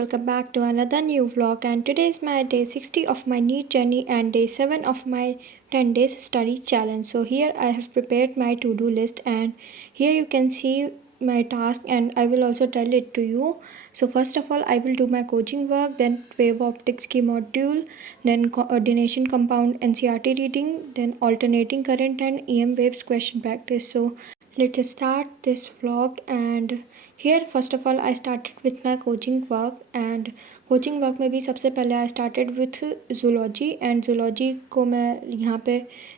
welcome back to another new vlog, and today is my day 60 of my NEET journey and day 7 of my 10 days study challenge. So here I have prepared my to-do list, and here you can see my task and I will also tell it to you. So first of all I will do my coaching work, then wave optics key module, then coordination compound NCERT reading, then alternating current and EM waves question practice. So let's start this vlog. And here first of all I started with my coaching work, and coaching work में भी सबसे पहले आई started with zoology, and zoology को मैं यहाँ पे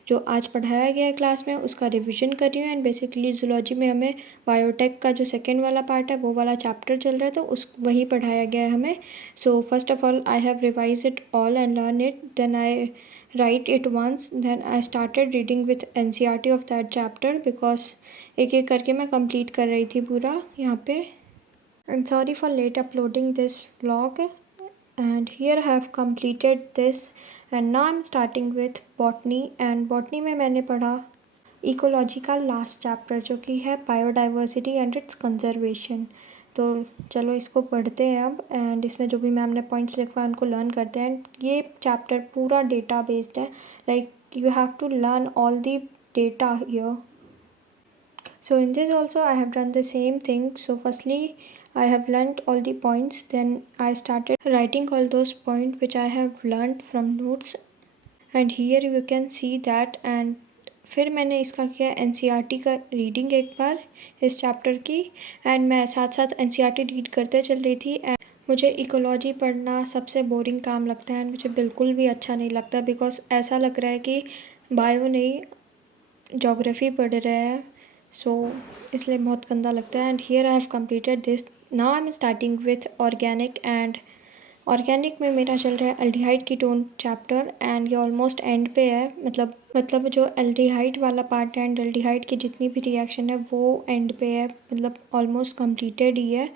जो आज पढ़ाया गया है क्लास में उसका रिवीजन कर रही हूँ। एंड बेसिकली जूलॉजी में हमें बायोटेक का जो सेकेंड वाला पार्ट है वो वाला चैप्टर चल रहा है, तो उस वही पढ़ाया गया है हमें। So first of all I have revise it all and learn it, then I write it once, then I started reading with NCERT of that chapter because एक एक करके मैं कंप्लीट कर रही थी पूरा यहाँ पे। And sorry for late uploading this vlog, and here I have completed this and now I'm starting with botany। and botany में मैंने पढ़ा इकोलॉजी का लास्ट चैप्टर जो कि है बायोडाइवर्सिटी एंड इट्स कंजर्वेशन। तो चलो इसको पढ़ते हैं अब, एंड इसमें जो भी मैम ने पॉइंट्स लिखवा उनको लर्न करते हैं। ये चैप्टर पूरा डेटा बेस्ड है, like you have to learn all the data here. So in this also I have done the same thing. So firstly I have learnt all the points, then I started writing all those points which I have learnt from notes, and here you can see that। and फिर मैंने इसका किया NCERT का reading एक बार इस chapter की, and मैं साथ साथ NCERT रीड करते चल रही थी। एंड मुझे इकोलॉजी पढ़ना सबसे बोरिंग काम लगता है, एंड मुझे बिल्कुल भी अच्छा नहीं लगता बिकॉज ऐसा लग रहा है कि बायो नहीं जोग्राफ़ी पढ़ रहे हैं, सो इसलिए बहुत गंदा लगता है। And here I have completed this, now I am starting with organic. And organic में मेरा चल रहा है एल्डिहाइड कीटोन चैप्टर, एंड ये ऑलमोस्ट एंड पे है। मतलब जो एल्डिहाइड वाला पार्ट है एंड एल्डिहाइड की जितनी भी रिएक्शन है वो एंड पे है, मतलब ऑलमोस्ट कंप्लीटेड ही है।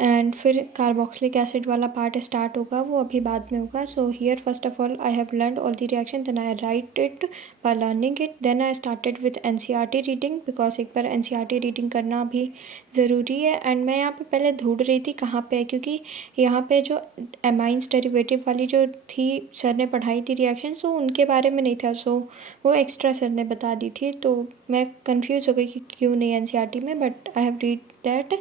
एंड फिर कार्बोक्सिलिक एसिड वाला पार्ट स्टार्ट होगा, वो अभी बाद में होगा। So here first of all I have learn all the reaction, then I write it by learning it, then I started with NCERT reading because एक बार NCERT रीडिंग करना भी ज़रूरी है। एंड मैं यहाँ पे पहले ढूंढ रही थी कहाँ पे है, क्योंकि यहाँ पे जो एमाइंस डेरिवेटिव वाली जो थी सर ने पढ़ाई थी रिएक्शन, सो उनके बारे में नहीं था, सो वो एक्स्ट्रा सर ने बता दी थी। तो मैं कंफ्यूज हो गई कि क्यों नहीं NCERT में, but I have read that,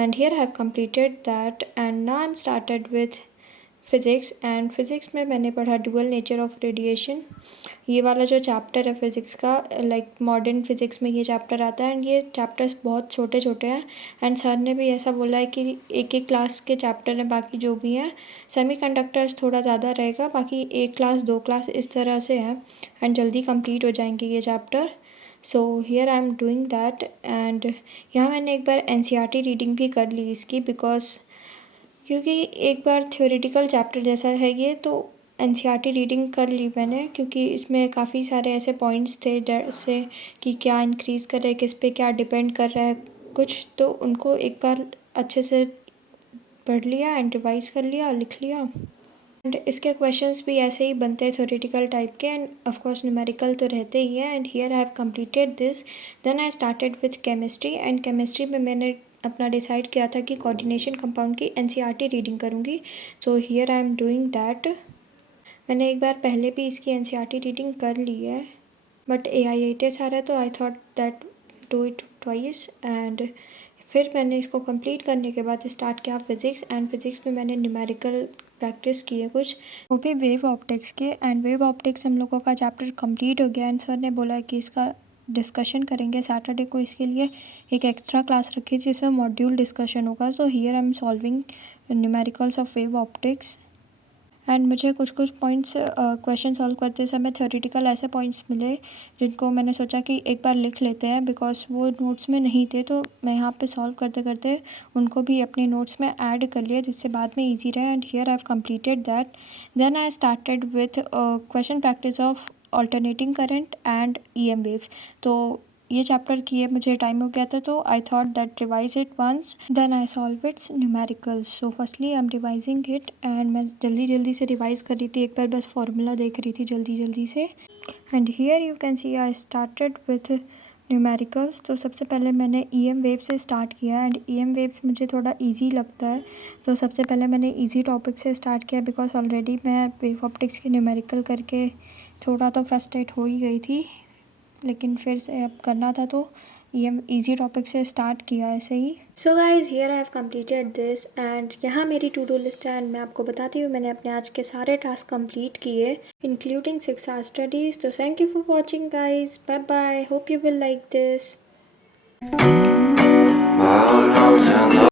and here I have completed that। and now I'm started with physics. And physics में मैंने पढ़ा डुअल नेचर ऑफ रेडिएशन, ये वाला जो चैप्टर है फिज़िक्स का, लाइक मॉडर्न फिज़िक्स में ये चैप्टर आता है। एंड ये चैप्टर्स बहुत छोटे छोटे हैं, एंड सर ने भी ऐसा बोला है कि एक एक क्लास के चैप्टर हैं, बाकी जो भी हैं सेमीकंडक्टर्स थोड़ा ज़्यादा रहेगा, बाकी एक क्लास दो क्लास इस तरह से हैं, एंड जल्दी कंप्लीट हो जाएंगे ये chapter. So here I am doing that. And यहाँ मैंने एक बार NCERT रीडिंग भी कर ली इसकी, बिकॉज क्योंकि एक बार थ्योरेटिकल चैप्टर जैसा है ये, तो NCERT रीडिंग कर ली मैंने, क्योंकि इसमें काफ़ी सारे ऐसे पॉइंट्स थे जैसे कि क्या इंक्रीज़ कर रहा है, किस पे क्या डिपेंड कर रहा है कुछ, तो उनको एक बार अच्छे से पढ़ लिया एंड रिवाइज कर लिया और लिख लिया। एंड इसके क्वेश्चंस भी ऐसे ही बनते हैं थ्योरेटिकल टाइप के, एंड ऑफकोर्स न्यूमेरिकल तो रहते ही हैं। And here I have completed this, then I started with chemistry. And chemistry में मैंने अपना डिसाइड किया था कि कोऑर्डिनेशन कंपाउंड की NCERT रीडिंग करूँगी, so here I am doing that. मैंने एक बार पहले भी इसकी NCERT रीडिंग कर ली है, बट AIATS आ रहा है तो I thought that do it twice. And फिर मैंने इसको कंप्लीट करने के बाद स्टार्ट किया फिज़िक्स, एंड फिज़िक्स में मैंने न्यूमेरिकल प्रैक्टिस की है कुछ, वो भी वेव ऑप्टिक्स के। एंड वेव ऑप्टिक्स हम लोगों का चैप्टर कंप्लीट हो गया, एंड सर ने बोला कि इसका डिस्कशन करेंगे सैटरडे को, इसके लिए एक एक्स्ट्रा क्लास रखी जिसमें मॉड्यूल डिस्कशन होगा। So here I am solving numericals of wave optics. And मुझे कुछ कुछ पॉइंट्स क्वेश्चन सॉल्व करते समय थ्योरेटिकल ऐसे पॉइंट्स मिले जिनको मैंने सोचा कि एक बार लिख लेते हैं, बिकॉज वो नोट्स में नहीं थे, तो मैं यहाँ पे सॉल्व करते करते उनको भी अपने नोट्स में ऐड कर लिया जिससे बाद में इजी रहे। And here I have completed that, then I started with question practice of alternating current and EM waves. तो ये चैप्टर किए मुझे टाइम हो गया था, तो I thought that revise it once, then I solve its numericals. So firstly I am revising it, and मैं जल्दी जल्दी से रिवाइज कर रही थी, एक बार बस फार्मूला देख रही थी जल्दी जल्दी से। And here you can see I started with numericals. तो सबसे पहले मैंने EM वेव से स्टार्ट किया एंड EM वेव्स मुझे थोड़ा इजी लगता है, तो सबसे पहले मैंने इजी टॉपिक से स्टार्ट किया बिकॉज ऑलरेडी मैं वेव ऑप्टिक्स की न्यूमेरिकल करके थोड़ा तो फ्रस्ट्रेट हो ही गई थी, लेकिन फिर से अब करना था तो इजी टॉपिक से स्टार्ट किया ऐसे ही। So guys here I have completed this and यहाँ मेरी टू डू लिस्ट है एंड मैं आपको बताती हूँ मैंने अपने आज के सारे टास्क कंप्लीट किए इंक्लूडिंग 6 आवर स्टडीज। तो thank you for watching guys, bye bye, hope you will like this.